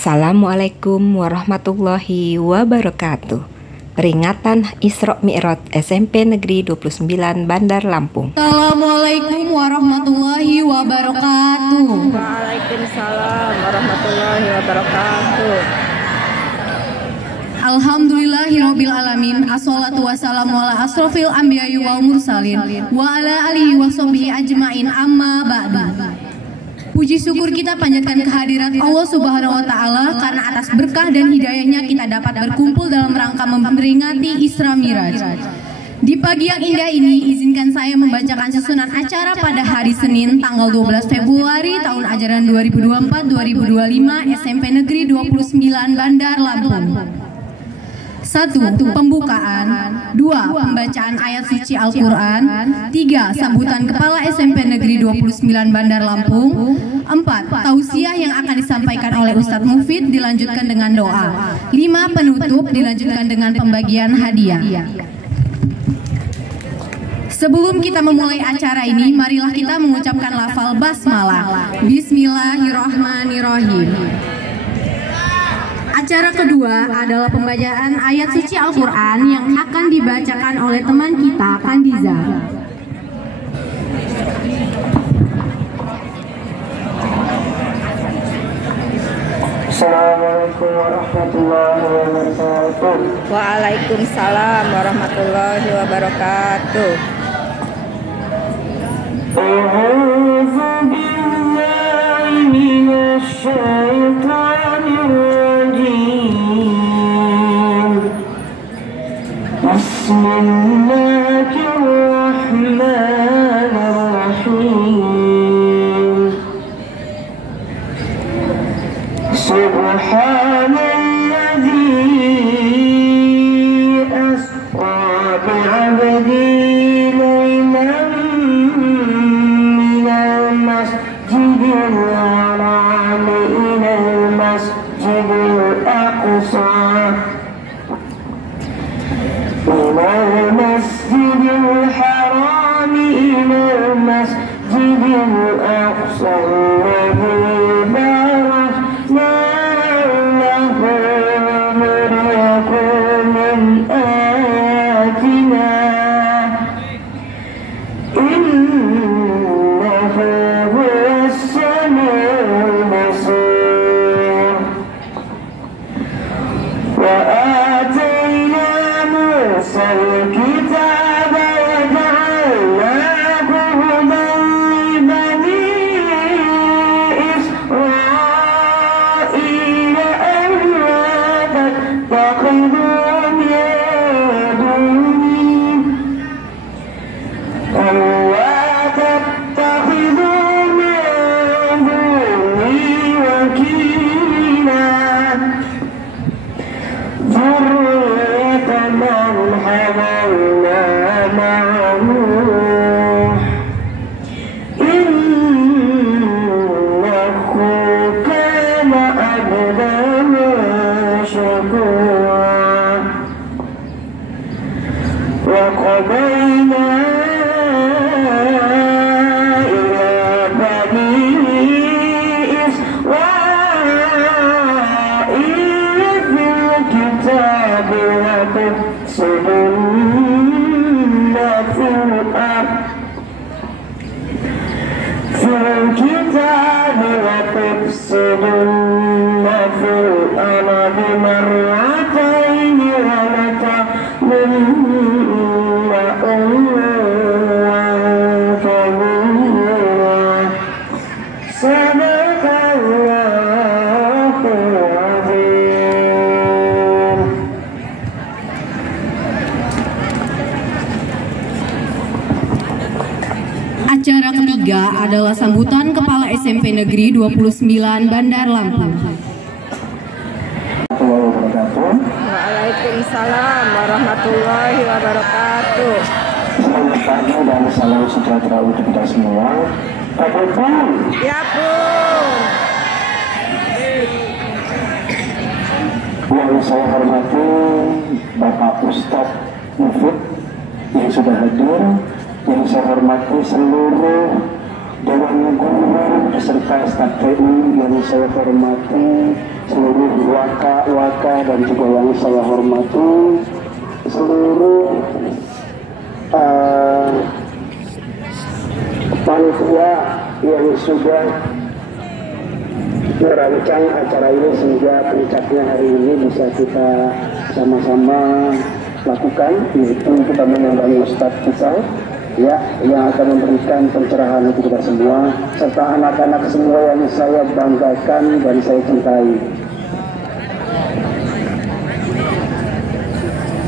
Assalamualaikum warahmatullahi wabarakatuh. Peringatan Isra Mi'raj SMP Negeri 29 Bandar Lampung. Assalamualaikum warahmatullahi wabarakatuh. Waalaikumsalam warahmatullahi wabarakatuh. Alhamdulillahirabbil alamin. Assalatu wassalamu ala asrofil anbiya'i wal mursalin wa ala alihi washabihi ajmain, amma ba'du. Puji syukur kita panjatkan kehadirat Allah Subhanahu wa taala karena atas berkah dan hidayahnya kita dapat berkumpul dalam rangka memperingati Isra Mi'raj. Di pagi yang indah ini, izinkan saya membacakan susunan acara pada hari Senin tanggal 12 Februari tahun ajaran 2024-2025 SMP Negeri 29 Bandar Lampung. 1. Pembukaan. 2. Pembacaan ayat suci Al-Quran. 3. Sambutan Kepala SMP Negeri 29 Bandar Lampung. 4. Tausiah yang akan disampaikan oleh Ustadz Mufid dilanjutkan dengan doa. 5. Penutup dilanjutkan dengan pembagian hadiah. Sebelum kita memulai acara ini, marilah kita mengucapkan lafal basmalah. Bismillahirrahmanirrahim. Acara kedua adalah pembacaan ayat suci Al-Quran yang akan dibacakan oleh teman kita, Kandiza. Assalamualaikum warahmatullahi wabarakatuh. Waalaikumsalam warahmatullahi wabarakatuh. A'udzu billahi minasy syaithanir rajim. Bismillahirrahmanirrahim. Subhanalladzi asra bi'abdihi laylan minal masjidil haram ilal masjidil aqsa minal masjidil haram ilal masjidil aqsa Acara ketiga adalah sambutan Kepala SMP Negeri 29 Bandar Lampung. Waalaikumsalam warahmatullahi wabarakatuh. Selamat pagi dan salam sejahtera untuk kita semua. Pak Bun. Ya Bun. Yang saya hormati Bapak Ustadz Mufid yang sudah hadir, yang saya hormati seluruh Dewan Guru serta staf TU yang saya hormati, seluruh waka dan juga yang saya hormati, seluruh panitia yang sudah merancang acara ini sehingga puncaknya hari ini bisa kita sama-sama lakukan, yaitu kita mengundang Ustadz kita ya, yang akan memberikan pencerahan untuk kita semua serta anak-anak semua yang saya banggakan dan saya cintai.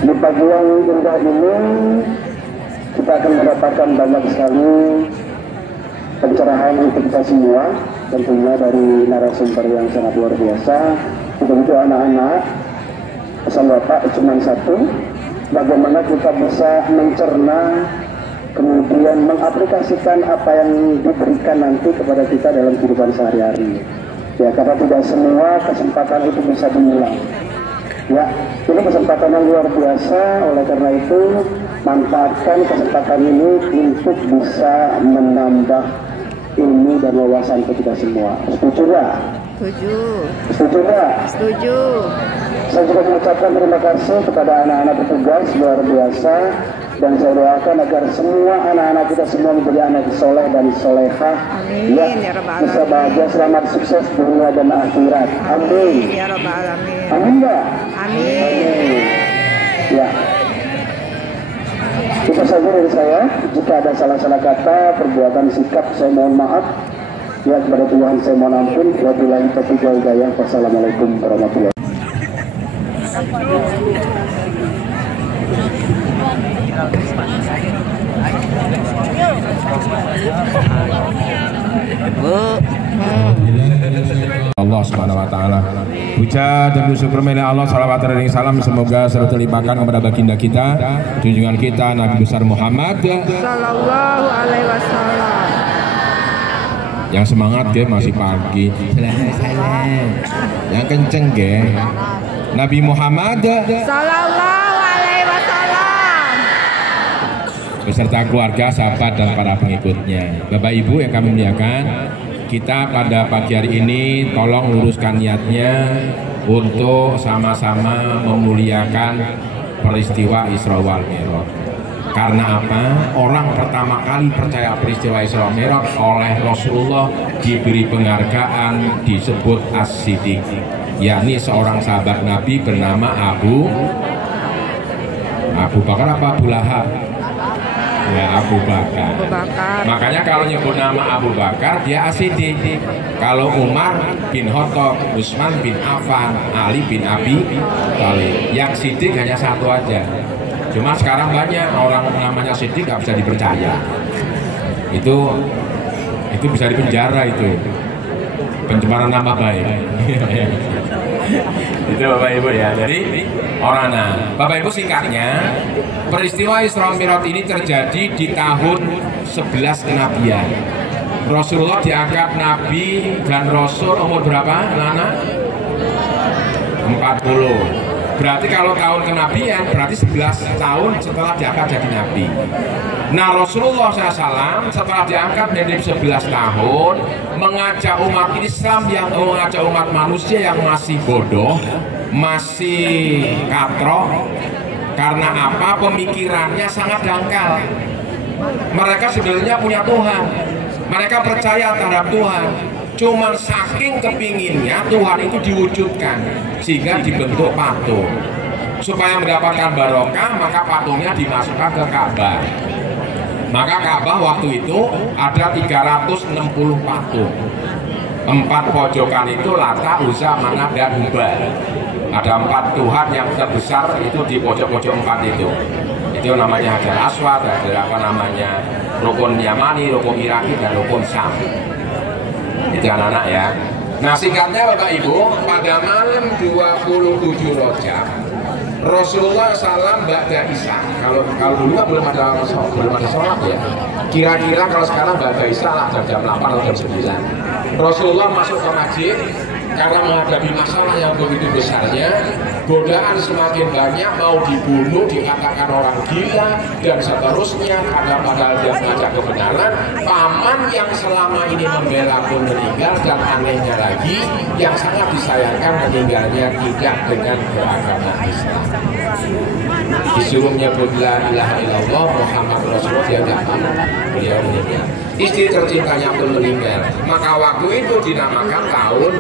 Di pagi yang indah ini kita akan mendapatkan banyak sekali pencerahan untuk kita semua, tentunya dari narasumber yang sangat luar biasa. Untuk anak-anak, pesan Bapak cuma satu, bagaimana kita bisa mencerna kemudian mengaplikasikan apa yang diberikan nanti kepada kita dalam kehidupan sehari-hari. Ya, karena tidak semua kesempatan itu bisa diulang. Ya, ini kesempatan yang luar biasa, oleh karena itu manfaatkan kesempatan ini untuk bisa menambah ilmu dan wawasan kita semua. Setuju nggak? Setuju. Setuju nggak? Setuju. Saya juga mengucapkan terima kasih kepada anak-anak petugas luar biasa, dan saya doakan agar semua anak-anak kita semua menjadi anak soleh dan solehah. Amin ya Rabbal bisa alamin. bahagia, selamat, sukses dunia dan akhirat. Amin. Ya Rabbal alamin. Amin nggak? Amin. Ya. Itu saja dari saya. Jika ada salah-salah kata, perbuatan, sikap, saya mohon maaf. Ya, kepada Tuhan saya mohon ampun. Wabillahi taufiq wal hidayah. Wassalamualaikum warahmatullahi wabarakatuh. Allah Subhanahu wa taala. Puja dan syukur milik Allah, salawat dan salam semoga selalu terlimpahkan kepada baginda kita, junjungan kita Nabi besar Muhammad Sallallahu alaihi wasallam. Yang semangat ge masih pagi. Yang kenceng ge. Nabi Muhammad Sallallahu alaihi wasallam. beserta keluarga, sahabat dan para pengikutnya. Bapak Ibu yang kami muliakan, kita pada pagi hari ini tolong luruskan niatnya untuk sama-sama memuliakan peristiwa Isra wal Mi'raj. Karena apa? Orang pertama kali percaya peristiwa Isra wal Mi'raj oleh Rasulullah diberi penghargaan disebut As-Siddiq, yakni seorang sahabat Nabi bernama Abu Bakar apa Abu Lahab? Ya, Abu Bakar. Makanya kalau nyebut nama Abu Bakar dia As-Siddiq. Kalau Umar bin Khattab, Utsman bin Affan, Ali bin Abi Thalib, yang Siddiq hanya satu aja. Cuma sekarang banyak orang namanya Siddiq nggak bisa dipercaya. Itu bisa dipenjara, itu pencemaran nama baik. Itu Bapak Ibu ya. Jadi Bapak Ibu singkatnya, peristiwa Isra Mi'raj ini terjadi di tahun 11 kenabian. Rasulullah diangkat Nabi dan Rasul umur berapa? Anak-anak? 40. Berarti kalau tahun kenabian berarti 11 tahun setelah diangkat jadi Nabi. Nah, Rasulullah SAW setelah diangkat menjadi 11 tahun mengajak umat Islam, yang mengajak umat manusia yang masih bodoh, masih katrok. Karena apa? Pemikirannya sangat dangkal. Mereka sebenarnya punya Tuhan, mereka percaya terhadap Tuhan, cuma saking kepinginnya Tuhan itu diwujudkan sehingga dibentuk patung. Supaya mendapatkan barokah, maka patungnya dimasukkan ke Ka'bah. Maka Ka'bah waktu itu ada 360 patung. 4 pojokan itu Lata, Uzza, Manat, dan Hubal. Ada 4 Tuhan yang terbesar itu di pojok-pojok 4 itu. Itu namanya Hajar Aswad, ada apa namanya Rukun Yamani, Rukun Iraki, dan Rukun Syam. Itu anak-anak ya. Nah, singkatnya Bapak Ibu, pada malam 27 Rajab Rasulullah SAW ba'da Isya. Kalau dulu kan belum ada sholat ya. Kira-kira kalau sekarang ba'da Isya lah jam 8 atau jam 9. Rasulullah masuk ke masjid, karena menghadapi masalah yang begitu besarnya, godaan semakin banyak, mau dibunuh, dikatakan orang gila, dan seterusnya, padahal dia mengajak kebenaran. Paman yang selama ini membela pun meninggal, dan anehnya lagi, yang sangat disayangkan meninggalnya tidak dengan beragama Islam. Disuruh menyebut la ilaha illallah Muhammad Rasulullah, dia tidak mau, beliau meninggal. Istri tercintanya pun meninggal, maka waktu itu dinamakan tahun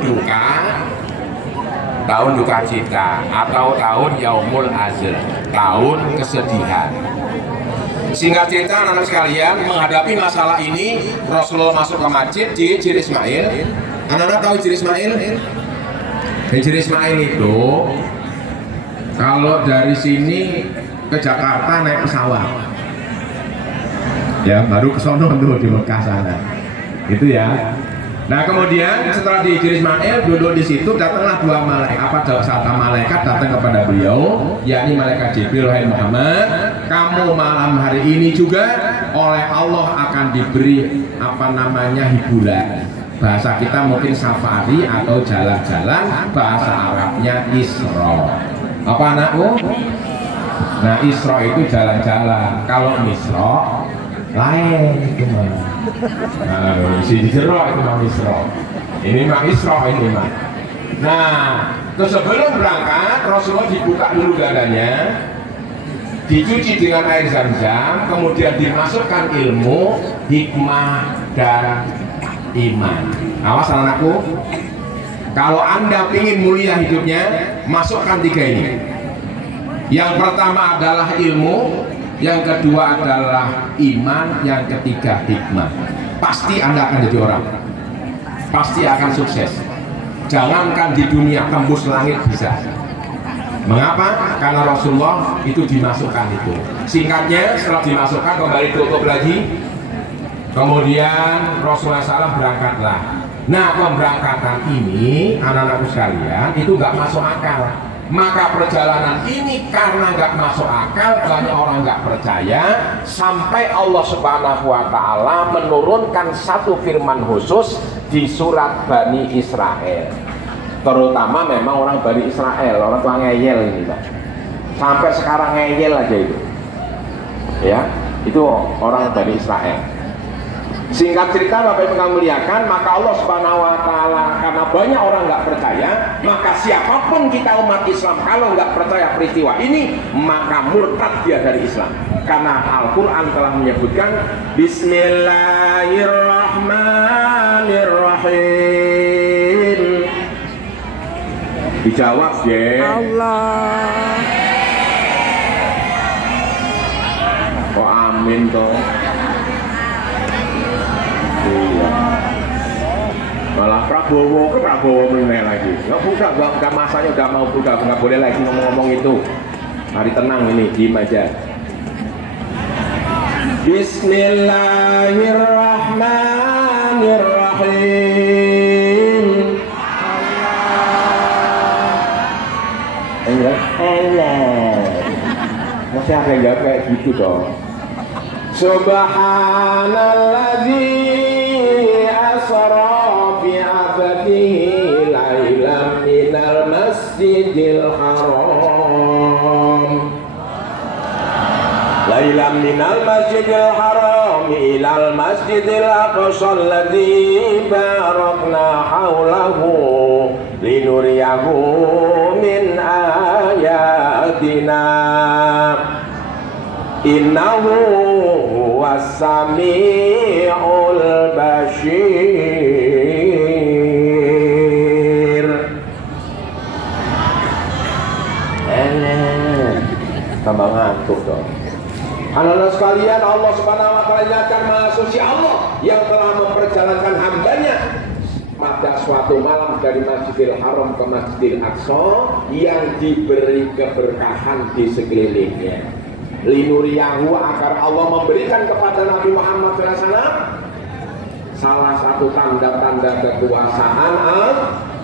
duka cita atau tahun Yaumul Azl, tahun kesedihan. Singkat cerita anak-anak sekalian, menghadapi masalah ini Rasulullah masuk ke masjid di Hijri Ismail. Anak-anak tahu Hijri Ismail? Hijri Ismail itu kalau dari sini ke Jakarta naik pesawat, ya baru ke sono tuh di Mekah sana, gitu ya. Nah kemudian setelah di Hijri Ismail duduk di situ, datanglah dua malaikat datang kepada beliau, yakni malaikat Jibril, wahai Muhammad, kamu malam hari ini juga oleh Allah akan diberi hiburan. Bahasa kita mungkin safari atau jalan-jalan, bahasa Arabnya Isra. Apa anakku? Nah Isra itu jalan-jalan, kalau Misra lain itu mah. Nah, si Jero itu mah Misra. Ini mah Isra ini mah. Nah, terus sebelum berangkat Rasulullah dibuka dulu dadanya, dicuci dengan air zam-zam, kemudian dimasukkan ilmu, hikmah dan iman. Awas anakku, kalau Anda ingin mulia hidupnya, masukkan tiga ini. Yang pertama adalah ilmu, yang kedua adalah iman, yang ketiga hikmah. Pasti Anda akan jadi orang, pasti akan sukses. Jangankan di dunia, tembus langit bisa. Mengapa? Karena Rasulullah itu dimasukkan itu. Singkatnya, setelah dimasukkan kembali tutup lagi. Kemudian Rasulullah SAW berangkatlah. Nah pemberangkatan ini anak-anakku sekalian itu nggak masuk akal. Maka perjalanan ini karena nggak masuk akal, banyak orang nggak percaya, sampai Allah Subhanahu Wa Taala menurunkan satu firman khusus di surat Bani Israel. Terutama memang orang Bani Israel, orang tua ngeyel ini, Pak. Sampai sekarang ngeyel aja itu, ya, itu orang Bani Israel. Singkat cerita, Bapak Ibu kami muliakan, maka Allah Subhanahu Wa Taala, karena banyak orang nggak percaya, maka siapapun kita umat Islam kalau nggak percaya peristiwa ini, maka murtad dia dari Islam. Karena Al-Quran telah menyebutkan Bismillahirrahmanirrahim. Dijawab ya Allah. Oh amin toh. Malah Prabowo menilai lagi. Nggak masanya udah mau, udah nggak boleh lagi ngomong-ngomong itu. Hari tenang ini, diem aja. Bismillahirrahmanirrahim. Allah. Masih ada nggak kayak gitu dong? Subhanalladzi asra bi'abdihi lailan minal masjidil haram ilal masjidil aqsa alladzi barakna haulahu linuriyahu min ayatina innahu huwas sami'ul basyir. Tambah ngantuk dong. Anak-anak sekalian, Allah Subhanahu Wa Taala akan Maha Suci Allah yang telah memperjalankan hambanya pada suatu malam dari Masjidil Haram ke Masjidil Aqsa yang diberi keberkahan di sekelilingnya. Linuriyahu, agar Allah memberikan kepada Nabi Muhammad SAW salah satu tanda-tanda kekuasaan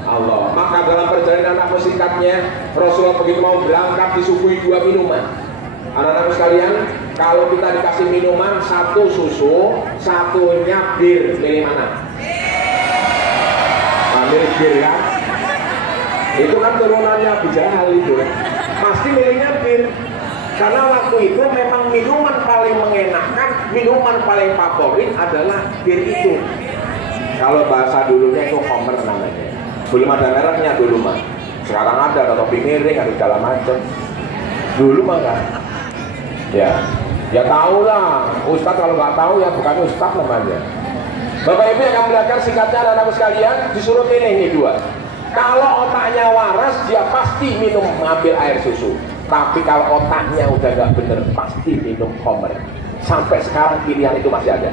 Allah. Maka dalam perjalanan anak singkatnya, Rasulullah begitu mau berangkat disuguhi dua minuman. Anak-anak sekalian, kalau kita dikasih minuman, satu susu, satunya bir, pilih mana? Ambil bir kan? Itu kan turunannya Abu Jahal itu. Pasti milihnya bir. Karena waktu itu memang minuman paling mengenakan, minuman paling favorit adalah bir itu. Kalau bahasa dulunya itu Homer namanya. Belum ada mereknya dulu mah. Sekarang ada topi miring, ada segala macam. Dulu mah kan. Ya tahu lah. Ustadz kalau nggak tahu ya bukan ustadz namanya. Bapak Ibu yang akan melihatkan singkatnya anak-anak sekalian, disuruh pilih ini dua. Kalau otaknya waras, dia pasti minum mengambil air susu. Tapi kalau otaknya udah nggak bener, pasti minum Homer. Sampai sekarang pilihan itu masih ada.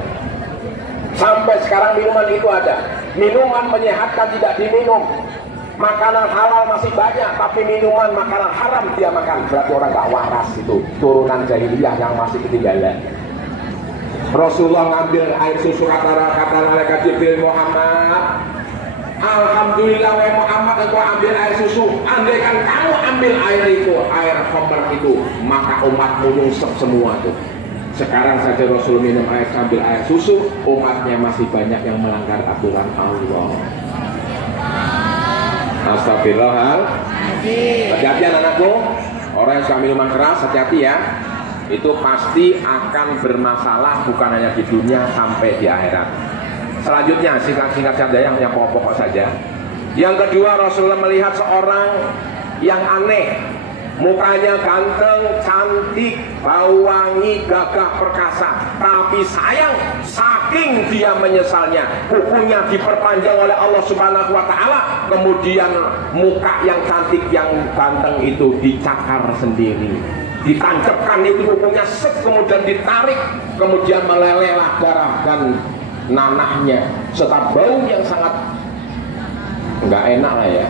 Sampai sekarang minuman itu ada. Minuman menyehatkan tidak diminum. Makanan halal masih banyak, tapi minuman makanan haram dia makan. Berarti orang nggak waras itu. Turunan jahiliyah yang masih ketinggalan. Rasulullah ngambil air susu kata malaikat Jibril, Muhammad, alhamdulillah wahai Muhammad, engkau ambil air susu. Andaikan kamu ambil air itu, air Homer itu, maka umatmu nyungsep semua tuh. Sekarang saja Rasul minum air sambil air susu, umatnya masih banyak yang melanggar aturan Allah. Astagfirullahaladzim. Hati-hati anak-anakku, orang yang suka minuman keras, hati-hati ya. Itu pasti akan bermasalah bukan hanya di dunia, sampai di akhirat. Selanjutnya singkat-singkat saja yang pokok-pokok saja. Yang kedua, Rasulullah melihat seorang yang aneh, mukanya ganteng, cantik, bau wangi, gagah perkasa, tapi sayang saking dia menyesalnya, kukunya diperpanjang oleh Allah Subhanahu wa Ta'ala, kemudian muka yang cantik yang ganteng itu dicakar sendiri, ditancapkan itu kukunya, kemudian ditarik, kemudian melelehlah darah dan nanahnya serta bau yang sangat nggak enak lah ya.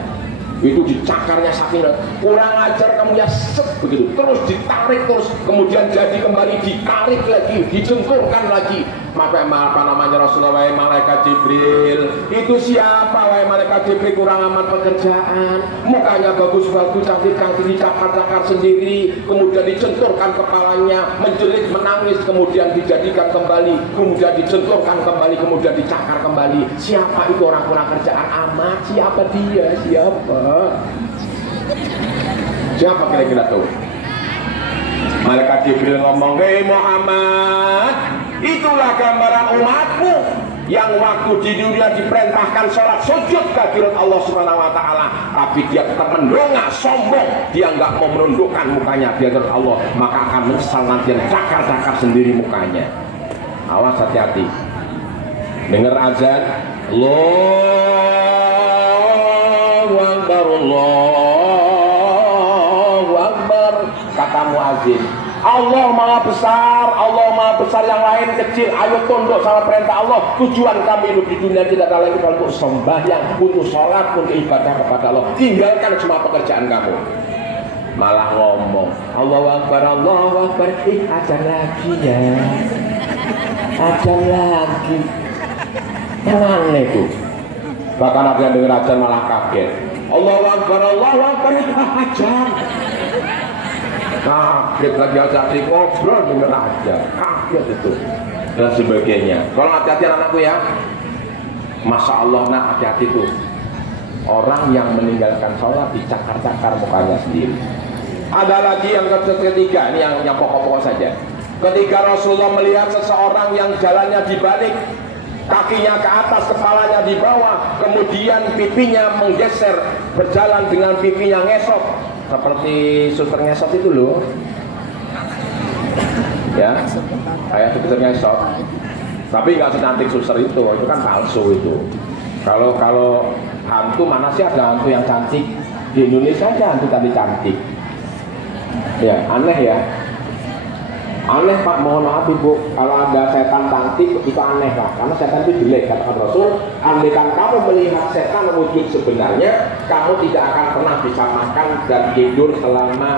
Itu dicakarnya saking kurang ajar kamu ya, begitu terus ditarik terus, kemudian jadi kembali ditarik lagi, dijengkurkan lagi. Maka apa namanya Rasulullah, wahai malaikat Jibril, itu siapa wahai malaikat Jibril, kurang amat pekerjaan, mukanya bagus-bagus, cantik-cantik, dicakar-cakar sendiri, kemudian dicenturkan kepalanya, menjerit, menangis, kemudian dijadikan kembali, kemudian dicenturkan kembali, kemudian dicakar kembali. Siapa itu orang kurang kerjaan amat? Siapa dia? Siapa kira-kira tuh? Malaikat Jibril ngomong, hei Muhammad, itulah gambaran umatmu yang waktu di dunia diperintahkan sholat sujud kehadirat Allah Subhanahu wa Ta'ala, tapi dia tetap mendongak, sombong, dia nggak mau menundukkan mukanya di hadapan Allah, maka akan menyesal nanti, cakar-cakar sendiri mukanya. Awas, hati-hati. Dengar azan, Allahu Akbar, Allahu Akbar, kata muazin, Allah maha besar, Allah maha besar, yang lain kecil, ayo tunduk sama perintah Allah. Tujuan kami hidup di dunia tidak ada lagi kalau untuk sembahyang, untuk sholat, untuk ibadah kepada Allah. Tinggalkan semua pekerjaan kamu. Malah ngomong Allahu Akbar, Allahu Akbar, ajar lagi ya, ajar lagi. Yang aneh itu. Bahkan ada yang dengar ajar malah kaget. Allahu Akbar, Allahu Akbar, ajar. Kaget lagi, ajak ngobrol denger aja, kaget itu dan sebagainya. Kalau hati-hati anakku ya, Masya Allah, nah hati-hati tuh orang yang meninggalkan sholat dicakar-cakar mukanya sendiri. Ada lagi yang ketiga, ini yang pokok-pokok saja. Ketika Rasulullah melihat seseorang yang jalannya dibalik, kakinya ke atas, kepalanya di bawah, kemudian pipinya menggeser, berjalan dengan pipinya ngesot, seperti suster ngesot itu loh ya, kayak suster ngesot, tapi nggak secantik suster itu kan palsu itu. Kalau hantu, mana sih ada hantu yang cantik? Di Indonesia aja hantu tadi cantik ya, aneh ya, aneh Pak, mohon maaf Ibu, kalau ada setan cantik itu aneh lah, karena setan itu jelek. Kata Rasul, andaikan kamu melihat setan wujud sebenarnya, kamu tidak akan pernah bisa makan dan tidur selama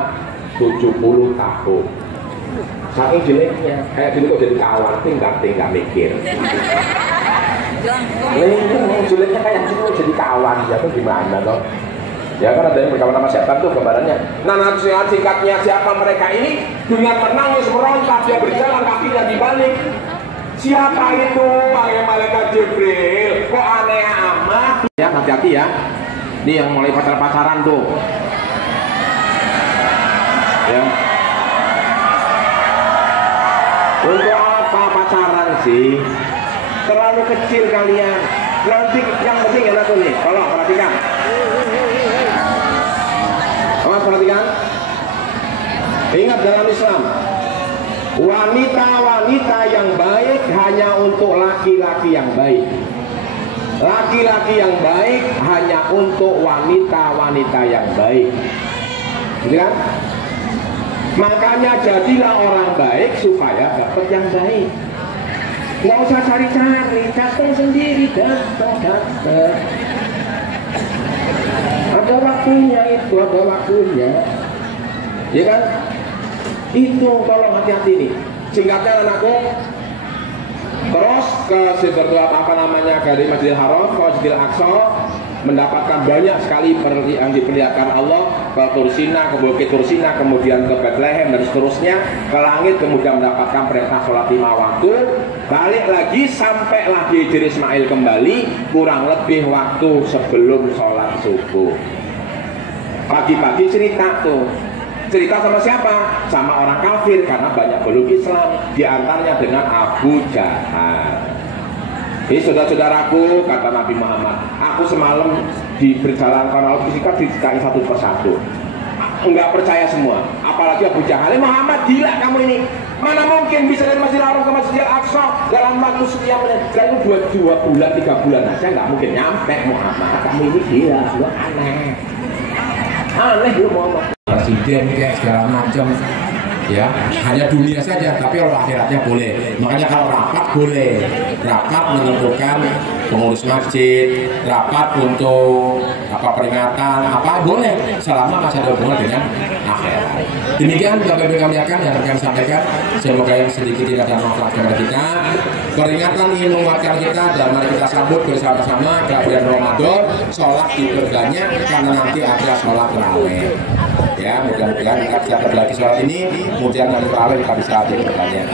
70 tahun. Saking jeleknya, kayak dulu kok jadi kawan, tinggal mikir. Jeleknya kayak dulu jadi kawan, ya tuh gimana toh? Ya kan ada yang berkawan sama setan tuh gambarannya. Nah nanti singkatnya, siapa mereka ini? Dengan menangis merontak, dia berjalan kakinya dibalik. Siapa itu? Wahai malaikat Jibril, kok aneh amat? Ya hati-hati ya. Ini yang mulai pacaran tuh. Ya. Untuk apa pacaran sih? Terlalu kecil kalian. Nanti yang penting ya tuh nih. Tolong perhatikan. Awas perhatikan. Ingat dalam Islam, wanita-wanita yang baik hanya untuk laki-laki yang baik. Laki-laki yang baik hanya untuk wanita-wanita yang baik. Gitu kan? Makanya jadilah orang baik supaya dapat yang baik. Nggak usah cari-cari, datang sendiri, datang. Ada waktunya itu, ada waktunya. Ya kan? Itu tolong hati-hati nih. Singkatnya anakku, terus ke dari Masjidil Haram ke Masjidil Aqsa, mendapatkan banyak sekali yang diperlihatkan Allah, ke Tursina, ke Bukit Tursina, kemudian ke Bethlehem dan seterusnya, ke langit, kemudian mendapatkan perintah sholat 5 waktu, balik lagi sampai lagi Hijri Ismail kembali kurang lebih waktu sebelum sholat subuh. Pagi-pagi cerita tuh. Cerita sama siapa? Sama orang kafir, karena banyak belum Islam, diantaranya dengan Abu Jahal. Ini saudara-saudaraku, kata Nabi Muhammad, aku semalam di berjalan kronologis fisika diceritain satu persatu. Enggak percaya semua, apalagi Abu Jahal. Muhammad, gila kamu ini, mana mungkin bisa dari Masjidil Haram ke Masjidil Aqsa dalam waktu sekian menit? Kalian 2 bulan, 3 bulan aja nggak mungkin nyampe. Muhammad, kamu ini gila, lu aneh. Aneh lu Muhammad. Presiden kayak segala macam, ya hanya dunia saja, tapi kalau akhiratnya boleh. Makanya kalau rapat boleh, rapat menentukan pengurus masjid, rapat untuk apa peringatan, apa boleh, selama masih ada hubungan dengan akhirat. Demikian Bapak Ibu kami akan yang kami sampaikan. Semoga yang sedikit tidak ada manfaat kepada kita. Peringatan ini menguatkan kita dan mari kita sambut bersama-sama ke bulan Ramadan. Sholat diperbanyak karena nanti ada sholat tarawih. Ya, mudah-mudahan kita berbagi sholat ini, kemudian nanti tarawih kita bisa diperbanyak.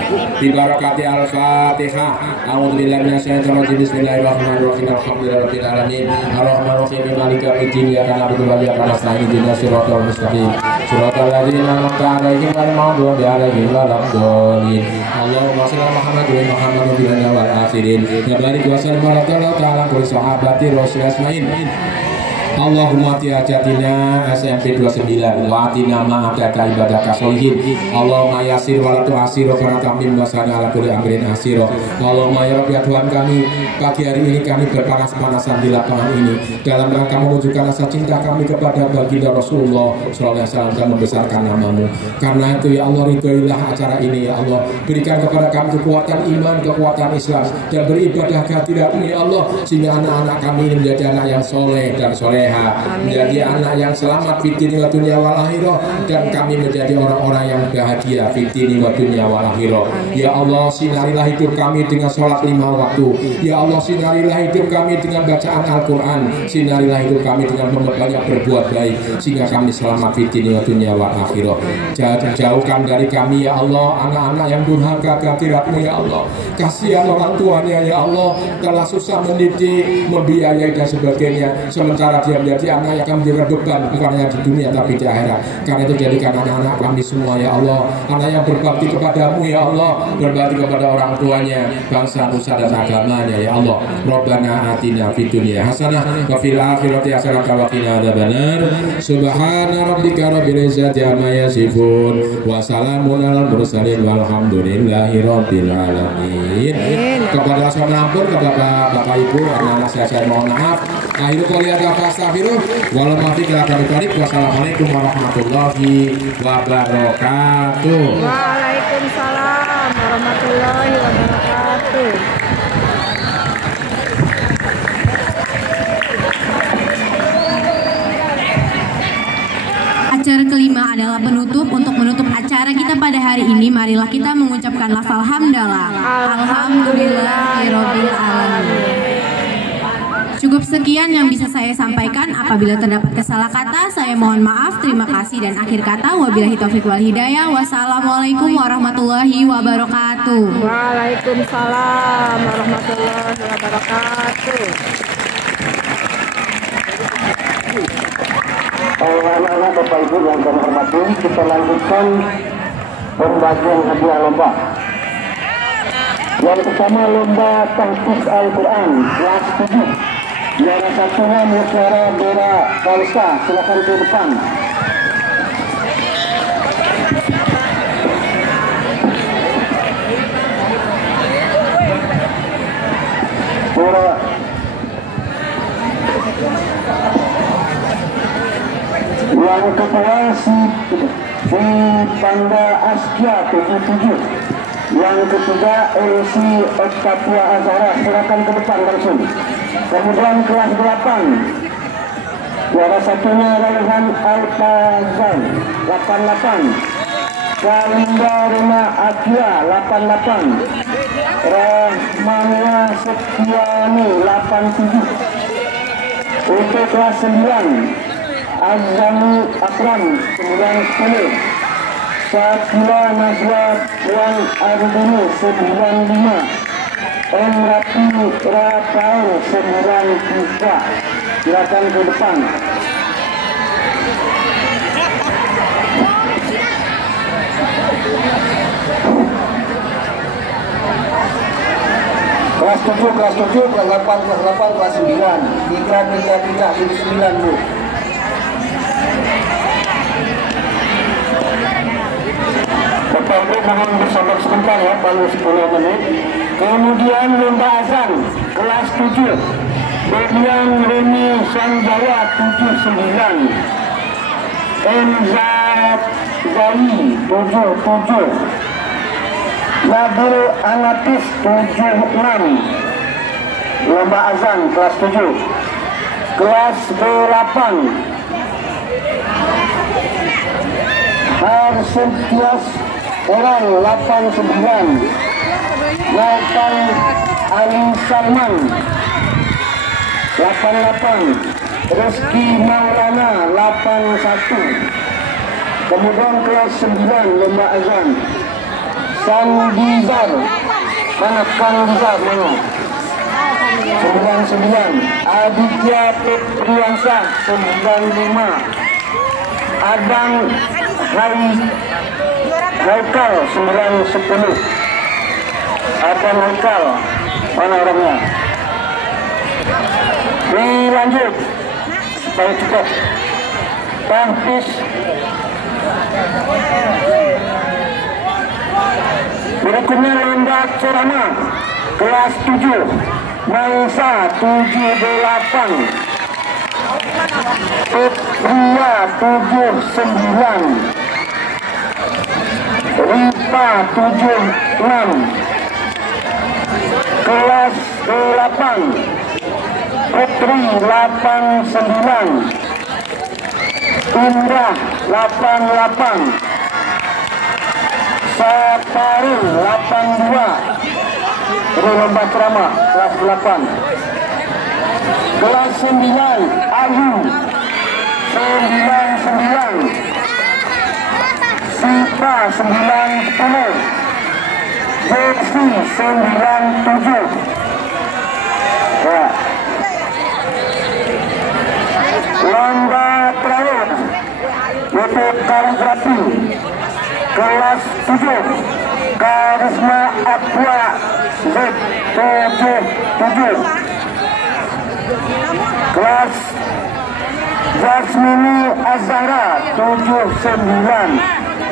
Bi barakati al-Fatihah. A'udzubillahi minasyaitonir rajim. Bismillahirrahmanirrahim. Alhamdulillahirabbil alamin. Arrahmanirrahim. Maliki yaumiddin. Iyyaka na'budu wa iyyaka nasta'in. Ihdinas siratal mustaqim. Siratal ladzina an'amta 'alaihim ghairil maghdubi 'alaihim waladdallin. Allahumma shalli 'ala Muhammad wa Muhammad wal akhirin. Ya barik wa sallim ala ta'ala kulli sahabati rasul asmain. Allahumma tiajatina SMP 29 wa atina ma'adaka ibadaka solihin. Allahumma yasir wa la tu'asir wa la tamim wa sana ala kulli amrin asir. Allahumma ya Rabbi, Tuhan kami, pagi hari ini kami berpanas-panasan di lapangan ini dalam rangka mewujudkan rasa cinta kami kepada baginda Rasulullah SAW dan membesarkan namamu. Karena itu ya Allah, ridhoilah acara ini ya Allah. Berikan kepada kami kekuatan iman, kekuatan Islam, dan beribadah kehadiratmu ya Allah, sehingga anak-anak kami ini menjadi anak yang soleh dan soleh, menjadi anak yang selamat fitini wa dunya wal akhirah, dan kami menjadi orang-orang yang bahagia fitini wa dunya wal akhirah. Ya Allah, sinarilah hidup kami dengan sholat 5 waktu. Ya Allah, sinarilah hidup kami dengan bacaan Al-Quran. Sinarilah hidup kami dengan banyak berbuat baik, sehingga kami selamat fitini wa dunya wal akhirah. Jauhkan dari kami ya Allah anak-anak yang durhaka kehadiratmu ya Allah. Kasihan orang tuanya ya Allah, telah susah mendidik, membiayai dan sebagainya, sementara dia menjadi anak yang akan menjadi beban bukan hanya di dunia tapi di akhirat. Karena itu jadikan anak-anak kami semua ya Allah anak yang berbakti kepadamu ya Allah, berbakti kepada orang tuanya, bangsa, nusa dan agamanya ya Allah. Rabbana atina fid dunya hasanah wa fil akhirati hasanah wa qina adzabannar. Subhana rabbika rabbil izzati amma yasifun wa salamun alal mursalin walhamdulillahi rabbil alamin. Kepada sahabat, kepada Bapak Ibu, anak-anak saya mohon maaf. Akhirul qouli astaghfirullah wal muwaffiq ila aqwamit. Wassalamualaikum warahmatullahi wabarakatuh. Waalaikumsalam warahmatullahi wabarakatuh. Acara kelima adalah penutup. Untuk menutup acara kita pada hari ini, marilah kita mengucapkan lafal hamdalah. Alhamdulillahirabbil alamin. Cukup sekian yang bisa saya sampaikan. Apabila terdapat kesalah kata, saya mohon maaf. Terima kasih dan akhir kata wabillahi taufiq wal hidayah. Wassalamualaikum warahmatullahi wabarakatuh. Waalaikumsalam warahmatullahi wabarakatuh. Anak-anak Bapak Ibu yang kami hormati, kita lanjutkan pembagian hadiah lomba. Yang pertama lomba tahfiz Al-Quran kelas 7. Yang satunya Mutiara Bera Kalsa, silakan ke depan. Yang kedua si Panda Askia 77. Yang ketiga LC Octavia Azara, silakan ke depan langsung. Kemudian kelas 8 juara satunya Raihan Al-Fazal 88, Kalinda Rina Akia 88, Rahmania Setiani 87. Untuk kelas 9 Azami Akram 90, Sakila Najwa Wan Ardini 95, Rapi Rafael 93. Silakan ke depan. Kelas 7, kelas 8, kelas 9. Tiga, jadi 9 Bu. Bapak Ibu mohon bersabar sebentar ya, baru 10 menit. Kemudian lomba azan kelas 7. Berian Remi Sanjaya 79, Enzat Zai 77, Nabil Anatis 76. Lomba azan kelas 7. Kelas 8 Harsentias Orang 89, Nathan Ali Salman 88, Rizky Maulana 81. Kemudian kelas 9 lomba azan Sandizar, mana Kandizar mana 99, Aditya Petriansah 95, Adang Haikal 910. Adang Haikal mana orangnya? Lanjut supaya cepat. Tahfiz berikutnya lomba ceramah kelas 7 Maisa 78, Petria 79, Ripa 76. Kelas 8 Putri 89, Indah 88, Sapari 82. Ini lomba ceramah kelas 8. Kelas 9 Ayu 99, Sipa 90, Jeksi 97. Ya. Lomba terakhir yaitu kaligrafi kelas 7 Karisma Aqua Z77, kelas Jasmini Azhara 79.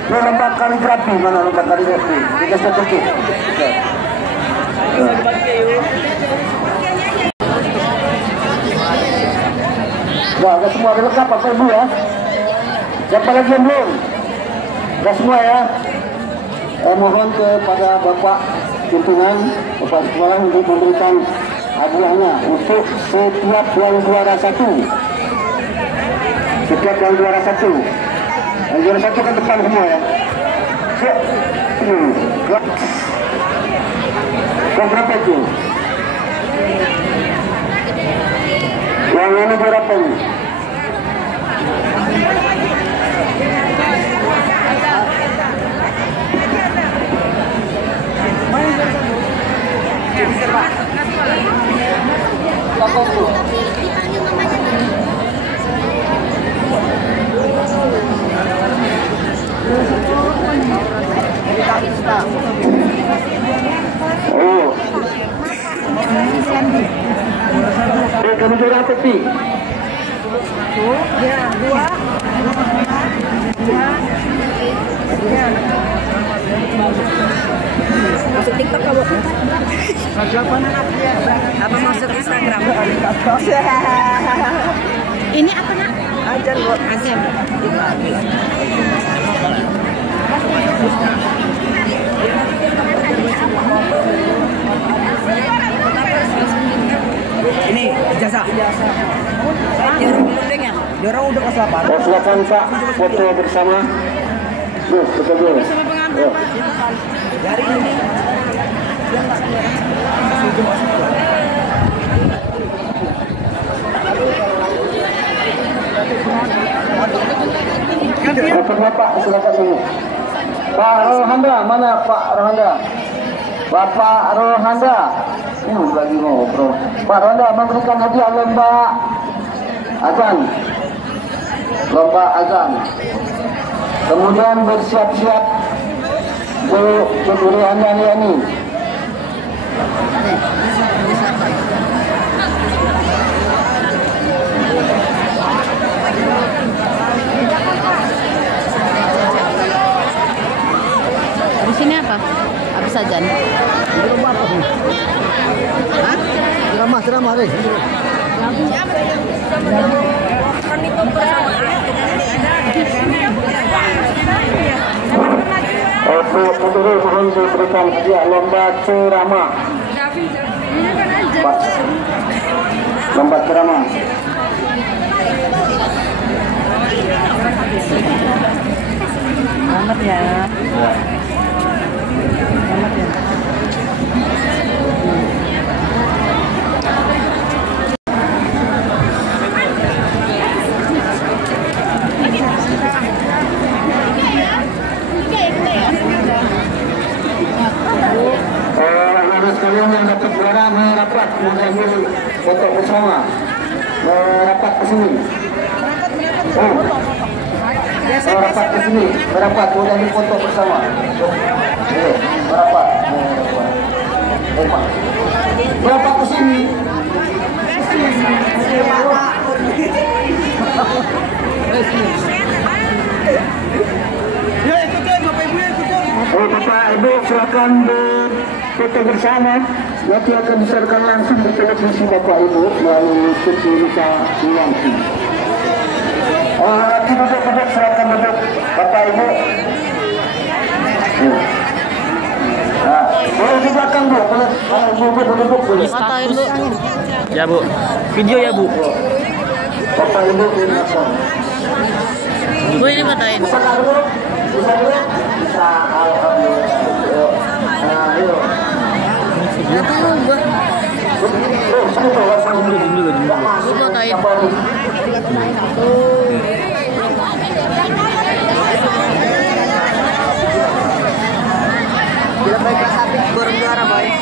Ini lomba kaligrafi, mana lomba kaligrafi? Kita satu. Nah, ada semua ada lengkap Bapak Ibu ya. Siapa lagi yang belum? Sudah semua ya. Mohon kepada Bapak pimpinan, Bapak sekolah untuk memberikan hadiahnya untuk setiap yang juara 1. Setiap yang juara 1. Yang juara 1 kan depan semua ya. Kelas berapa itu? Yang ini berapa ini? Berapa itu? Masuk TikTok kamu? Apa masuk Instagram? Ini apa nak? Ajan bu. Ajan. Ini ijazah. Diorang udah ke Selatan. Silakan Pak, foto bersama. Yuk, betul dulu. Yuk. Dari ini. Bapak, silakan sini. Pak Rohanda, mana Pak Rohanda? Bapak Rohanda. Lagi ngobrol. Pak Rohanda memberikan hadiah lomba azan. Lomba azan. Kemudian bersiap-siap untuk Yani. Di sini apa? Habis ajan. Ceramah deh. Untuk mohon diberikan hadiah lomba ceramah. Pak, lomba ceramah. Selamat ya. Selamat ya. Sekalian yang dapat juara merapat mengambil foto bersama, merapat ke sini. Merapat ke sini, merapat mengambil foto bersama. Merapat, merapat ke sini. Ya ikutin Bapak Ibu, ikutin. Bapak Ibu silakan foto bersama. Nanti akan disiarkan langsung di televisi Bapak Ibu melalui TV Indonesia Liwangi. Nanti duduk silakan duduk Bapak Ibu. Nah, boleh di belakang Bu, boleh Bu duduk boleh. Ya Bu, video ya Bu. Bapak Ibu di belakang. Bu ini fotoin. Bisa dulu? Bisa dulu? Bisa, alhamdulillah. Nah, ayo. Nggak tahu gua. Gua fotoin. Bila baik tapi goreng juara baik.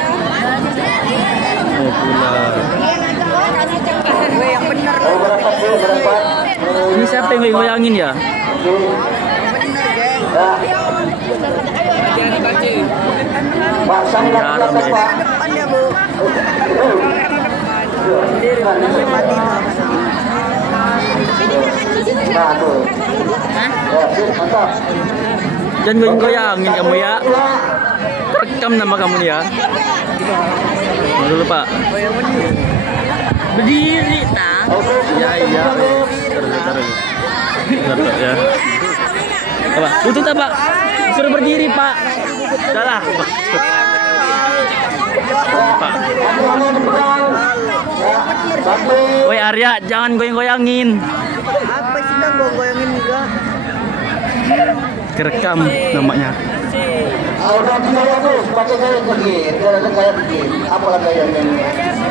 Yang bener. Berempat. Ini siapa yang goyangin ya? Pak, sangat Pak. Depannya Bu. Nah, tuh. Ya, mantap. Jangan goyangin kamu ya. Rekam nama kamu nih ya. Dulu Pak. Berdiri tak? Iya. Terus ya. Apa? Tutup tak Pak? Suruh berdiri Pak. Udahlah. Pak. Woi Arya, jangan goyang-goyangin. Apa sih kan goyangin juga? Kerekam namanya. Udah gaya tuh, pakai gaya begini, gaya begini. Apalah gayanya ini?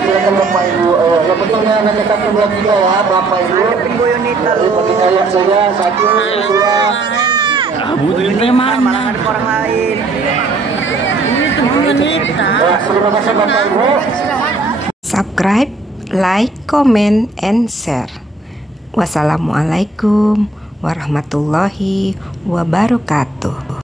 Silakan Bapak Ibu. Yang betulnya nanti satu dua tiga ya, Bapak Ibu. Pakai gaya saya 1, 2. Butuh ini mana? Orang lain. Ini tuh wanita. Terima kasih Bapak Ibu. Subscribe, like, comment, and share. Wassalamualaikum warahmatullahi wabarakatuh.